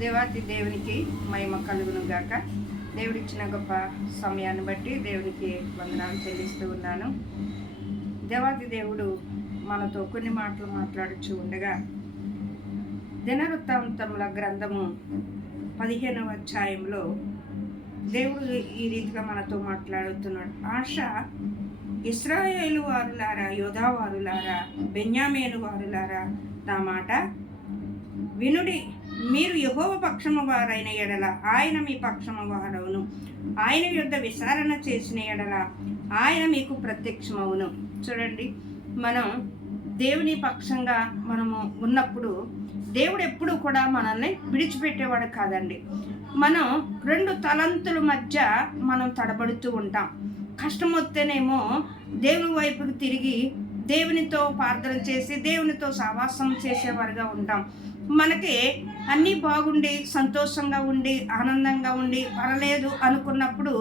దేవాతి దేవునికి మహిమ కలుగును గాక. దేవుడిచ్చిన గొప్ప సమయాన్ని బట్టి దేవునికి వందనాలు చెల్లిస్తూ ఉన్నాను. దేవాతి దేవుడు మనతో కొన్ని మాటలు మాట్లాడుచు ఉండగా దినవృత్తాంతముల గ్రంథము పదిహేనవ అధ్యాయంలో దేవుడు ఈ రీతిగా మనతో మాట్లాడుతున్నాడు. ఆశ ఇస్రాయేలు వారులారా యోధా వారులారా వారులారా నా మాట వినుడి మీరు యహోవ పక్షము వారైన ఎడల ఆయన మీ పక్షము వారవును. ఆయన యుద్ధ విచారణ చేసిన ఎడల ఆయన మీకు ప్రత్యక్షమవును. చూడండి మనం దేవుని పక్షంగా మనము ఉన్నప్పుడు దేవుడు ఎప్పుడు కూడా మనల్ని విడిచిపెట్టేవాడు కాదండి. మనం రెండు తలంతుల మధ్య మనం తడబడుతూ ఉంటాం. కష్టం వస్తేనేమో దేవుని వైపుకు తిరిగి దేవునితో ప్రార్థన చేసి దేవునితో సావాసం చేసేవారుగా ఉంటాం. మనకి అన్నీ బాగుండి సంతోషంగా ఉండి ఆనందంగా ఉండి పర్లేదు అనుకున్నప్పుడు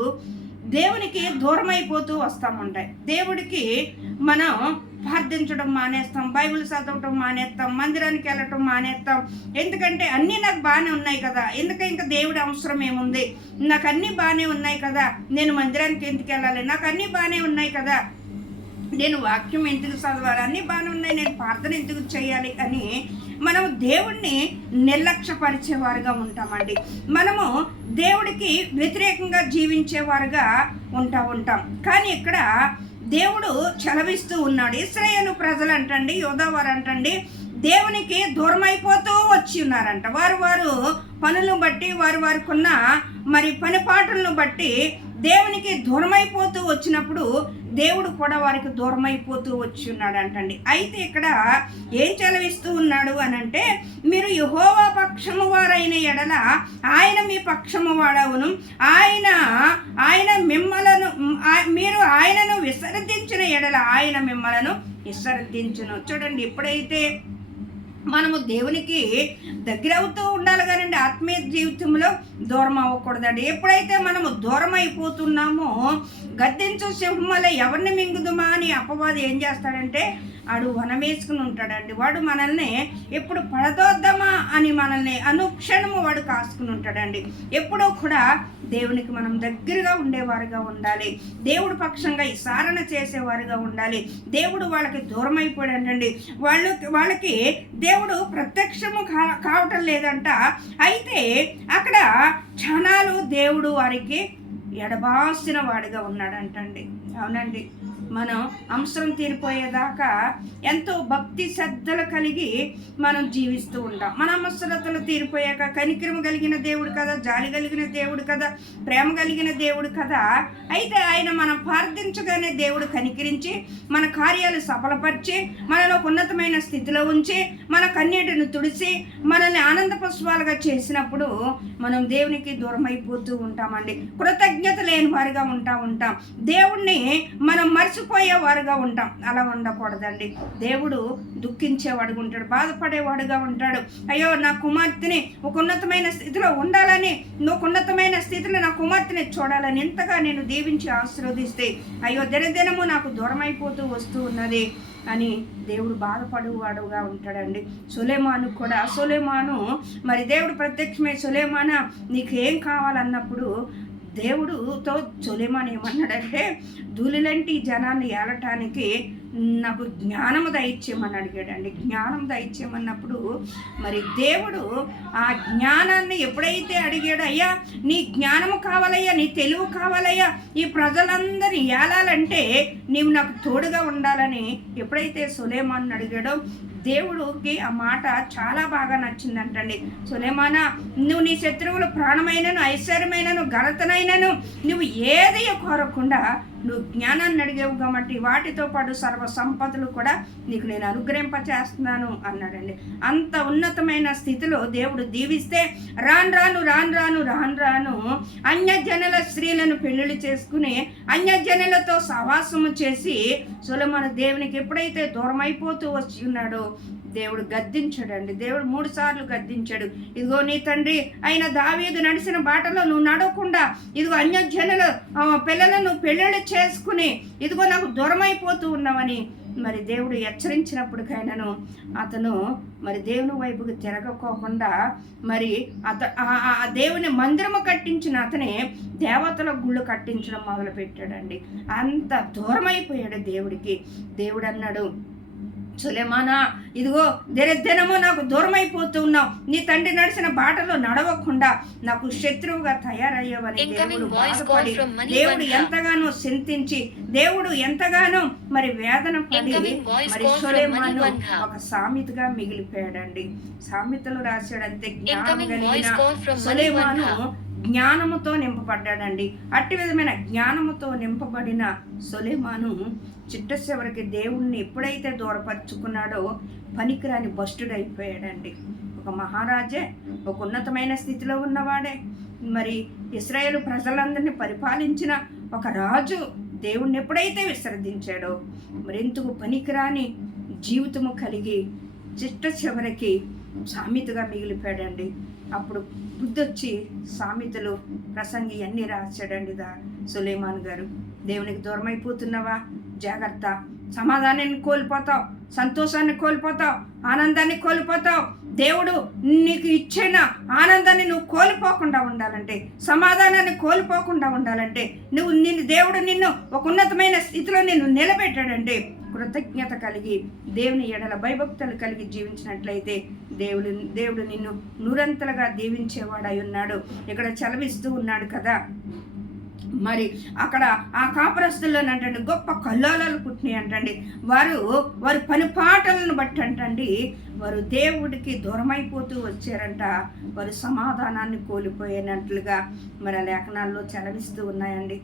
దేవునికి దూరం అయిపోతూ వస్తాముంటాయి. దేవుడికి మనం ప్రార్థించడం మానేస్తాం బైబిల్ చదవటం మానేస్తాం మందిరానికి వెళ్ళటం మానేస్తాం. ఎందుకంటే అన్నీ నాకు బాగానే ఉన్నాయి కదా. ఎందుకు ఇంకా దేవుడి అవసరం ఏముంది? నాకు అన్నీ బాగానే ఉన్నాయి కదా. నేను మందిరానికి ఎందుకు వెళ్ళాలి? నాకు అన్నీ బాగానే ఉన్నాయి కదా. నేను వాక్యం ఎందుకు చదవాలని బాగానే ఉన్నాయి. నేను ప్రార్థన ఎందుకు చేయాలి అని మనం దేవుణ్ణి నిర్లక్ష్యపరిచేవారుగా ఉంటామండి. మనము దేవుడికి వ్యతిరేకంగా జీవించేవారుగా ఉంటా ఉంటాం. కానీ ఇక్కడ దేవుడు చలవిస్తూ ఉన్నాడు. ఇస్రాయేలు ప్రజలు అంటండి యోధావారు అంటండి దేవునికి దూరం అయిపోతూ వచ్చి ఉన్నారంట. వారు వారు పనులను బట్టి వారు వారికున్న మరి పనిపాటులను బట్టి దేవునికి దూరమైపోతూ వచ్చినప్పుడు దేవుడు కూడా వారికి దూరమైపోతూ వచ్చున్నాడు అంటండి అయితే ఇక్కడ ఏం చలవిస్తూ ఉన్నాడు అని అంటే మీరు యహోవా పక్షము వారైన ఎడల ఆయన మీ పక్షము వాడవును. ఆయన ఆయన మిమ్మలను మీరు ఆయనను విసర్జించిన ఎడల ఆయన మిమ్మలను విసర్జించును. చూడండి ఎప్పుడైతే మనము దేవునికి దగ్గర అవుతూ ఉండాలి కానండి ఆత్మీయ జీవితంలో. దూరం అవ్వకూడదండి. ఎప్పుడైతే మనము దూరం అయిపోతున్నామో గద్దించు సింహల ఎవరిని మింగుదుమా అని అపవాది ఏం చేస్తాడంటే వాడు వనమేసుకుని ఉంటాడండి. వాడు మనల్ని ఎప్పుడు పడదోద్దామా అని మనల్ని అనుక్షణము వాడు కాసుకుని ఉంటాడండి. ఎప్పుడూ కూడా దేవునికి మనం దగ్గరగా ఉండేవారుగా ఉండాలి. దేవుడు పక్షంగా విచారణ చేసేవారుగా ఉండాలి. దేవుడు వాళ్ళకి దూరం అయిపోయాడంటండి. వాళ్ళు వాళ్ళకి దేవుడు ప్రత్యక్షము కా కావటం లేదంట. అయితే అక్కడ క్షణాలు దేవుడు వారికి ఎడబాసిన వాడిగా ఉన్నాడంటండి. అవునండి. మనం అంశం తీరిపోయేదాకా ఎంతో భక్తి శ్రద్ధలు కలిగి మనం జీవిస్తూ ఉంటాం. మన అవసరతలు తీరిపోయాక కనిక్రమ కలిగిన దేవుడు కదా జాలి కలిగిన దేవుడు కదా ప్రేమ కలిగిన దేవుడు కదా అయితే ఆయన మనం ప్రార్థించగానే దేవుడు కనికరించి మన కార్యాలు సఫలపరిచి మనలో ఒక ఉన్నతమైన స్థితిలో ఉంచి మన కన్నీటిని తుడిచి మనల్ని ఆనంద పుష్పాలుగా చేసినప్పుడు మనం దేవునికి దూరమైపోతూ ఉంటామండి. కృతజ్ఞత లేని వారిగా ఉంటా ఉంటాం. దేవుణ్ణి మనం మర్చిపోయే వారుగా ఉంటాం. అలా ఉండకూడదండి. దేవుడు దుఃఖించేవాడుగా ఉంటాడు బాధపడేవాడుగా ఉంటాడు. అయ్యో నా కుమార్తెని ఒక ఉన్నతమైన స్థితిలో ఉండాలని ఒక ఉన్నతమైన స్థితిలో నా కుమార్తెని చూడాలని ఎంతగా నేను దీవించి ఆశీర్వదిస్తే అయ్యో దినదినము నాకు దూరమైపోతూ వస్తూ ఉన్నది అని దేవుడు బాధపడేవాడుగా ఉంటాడండి. సులేమాను కూడా సులేమాను మరి దేవుడు ప్రత్యక్షమే సులేమాన? నీకు ఏం కావాలన్నప్పుడు దేవుడుతో సులేమాన్ ఏమన్నాడంటే ధూళిలాంటి జనాన్ని ఏలటానికి నాకు జ్ఞానము దయచేయమని అడిగాడండి. జ్ఞానం దయచేయమన్నప్పుడు మరి దేవుడు ఆ జ్ఞానాన్ని ఎప్పుడైతే అడిగాడు అయ్యా నీ జ్ఞానము కావాలయ్యా నీ తెలివి కావాలయ్యా ఈ ప్రజలందరినీ ఏలాలంటే నీవు నాకు తోడుగా ఉండాలని ఎప్పుడైతే సులేమాన్ అడిగాడో దేవుడికి ఆ మాట చాలా బాగా నచ్చిందంటండి. సులేమానా నువ్వు నీ శత్రువులు ప్రాణమైనను ఐశ్వర్యమైనను ఘనతనైనను నువ్వు ఏది కోరకుండా నువ్వు జ్ఞానాన్ని అడిగేవు కాబట్టి వాటితో పాటు సర్వ సంపదలు కూడా నీకు నేను అనుగ్రహింప చేస్తున్నాను అన్నాడండి. అంత ఉన్నతమైన స్థితిలో దేవుడు దీవిస్తే రాను రాను రాను రాను రాను రాను అన్యజనుల స్త్రీలను పెళ్ళిళ్ళు చేసుకుని అన్యజనులతో సహవాసము చేసి సులమన దేవునికి ఎప్పుడైతే దూరం అయిపోతూ వచ్చి ఉన్నాడో దేవుడు గద్దించడండి. దేవుడు మూడు సార్లు గద్దించాడు. ఇదిగో నీ తండ్రి ఆయన దావీదు నడిచిన బాటలో నువ్వు నడవకుండా ఇదిగో అన్యజనుల పిల్లలను పెళ్ళిళ్ళు చేసుకుని ఇదిగో నాకు దూరమైపోతూ ఉన్నావని మరి దేవుడు హెచ్చరించినప్పటికైనాను అతను మరి దేవుని వైపుకి తిరగకోకుండా మరి అత ఆ- దేవుని మందిరము కట్టించిన అతనే దేవతల గుళ్ళు కట్టించడం మొదలుపెట్టాడండి. అంత దూరమైపోయాడు దేవుడికి. దేవుడు అన్నాడు సులేమానా ఇదిగో దినదినము నాకు దూరం అయిపోతున్నావు నీ తండ్రి నడిచిన బాటలో నడవకుండా నాకు శత్రువుగా తయారయ్యావని దేవుడు బాధపడి. దేవుడు ఎంతగానో చింతించి దేవుడు ఎంతగానో మరి వేదన పడి మరి సులేమాను. ఒక సామెతగా మిగిలిపోయాడండి సామెతలు రాశాడంతే జ్ఞానం కలిగిన సులేమాను. జ్ఞానముతో నింపబడ్డాడండి. అట్టి విధమైన జ్ఞానముతో నింపబడిన సొలేమాను చిట్ట చివరికి దేవుణ్ణి ఎప్పుడైతే దూరపరుచుకున్నాడో పనికిరాని భస్టుడైపోయాడండి ఒక మహారాజే ఒక ఉన్నతమైన స్థితిలో ఉన్నవాడే. మరి ఇస్రాయేల్ ప్రజలందరినీ పరిపాలించిన ఒక రాజు దేవుణ్ణి ఎప్పుడైతే విసర్జించాడో మరింతకు పనికిరాని జీవితము కలిగి చిట్ట చివరికి సామెతగా మిగిలిపోయాడండి. అప్పుడు బుద్ధొచ్చి సామెతలు ప్రసంగి అన్నీ రాశాడండి దా సులేమాన్ గారు. దేవునికి దూరం అయిపోతున్నావా జాగ్రత్త. సమాధానాన్ని కోల్పోతావు సంతోషాన్ని కోల్పోతావు ఆనందాన్ని కోల్పోతావు దేవుడు నీకు ఇచ్చిన ఆనందాన్ని నువ్వు కోల్పోకుండా ఉండాలంటే సమాధానాన్ని కోల్పోకుండా ఉండాలంటే నువ్వు నిన్ను దేవుడు నిన్ను ఒక ఉన్నతమైన స్థితిలో నిన్ను నిలబెట్టాడంటే కృతజ్ఞత కలిగి దేవుని ఎడల భయభక్తులు కలిగి జీవించినట్లయితే దేవుడు దేవుడు నిన్ను నూరంతలుగా దీవించేవాడై ఉన్నాడు. ఇక్కడ చలవిస్తూ ఉన్నాడు కదా. మరి అక్కడ ఆ కాపురస్తుల్లోనంటండి గొప్ప కల్లోలాలు పుట్టినాయి అంటండి. వారు వారి పని పాటలను బట్టి అంటండి వారు దేవుడికి దూరమైపోతూ వచ్చారంట. వారు సమాధానాన్ని కోల్పోయినట్లుగా మరి ఆ లేఖనాల్లో చలవిస్తూ ఉన్నాయండి.